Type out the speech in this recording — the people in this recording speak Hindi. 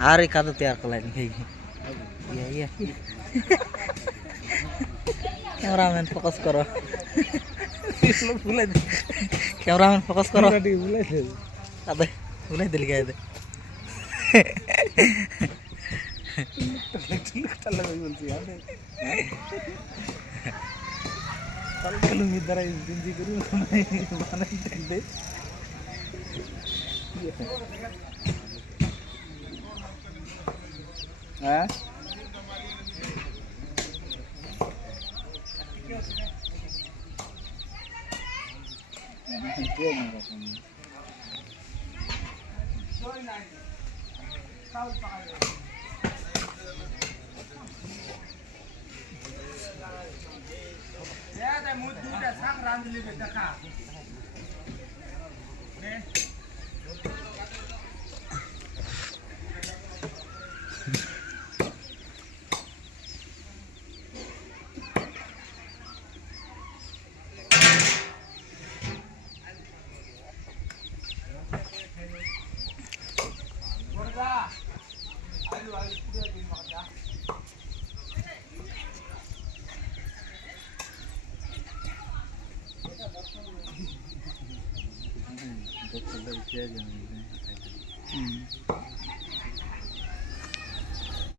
आरे का तो तैयार कर लेंगे ये कैमरामैन फोकस करो कैमरामैन फोकस करो अबे बुलाई दिल गए थे कल मिदरा जिंदगी करूँ माने दे हाँ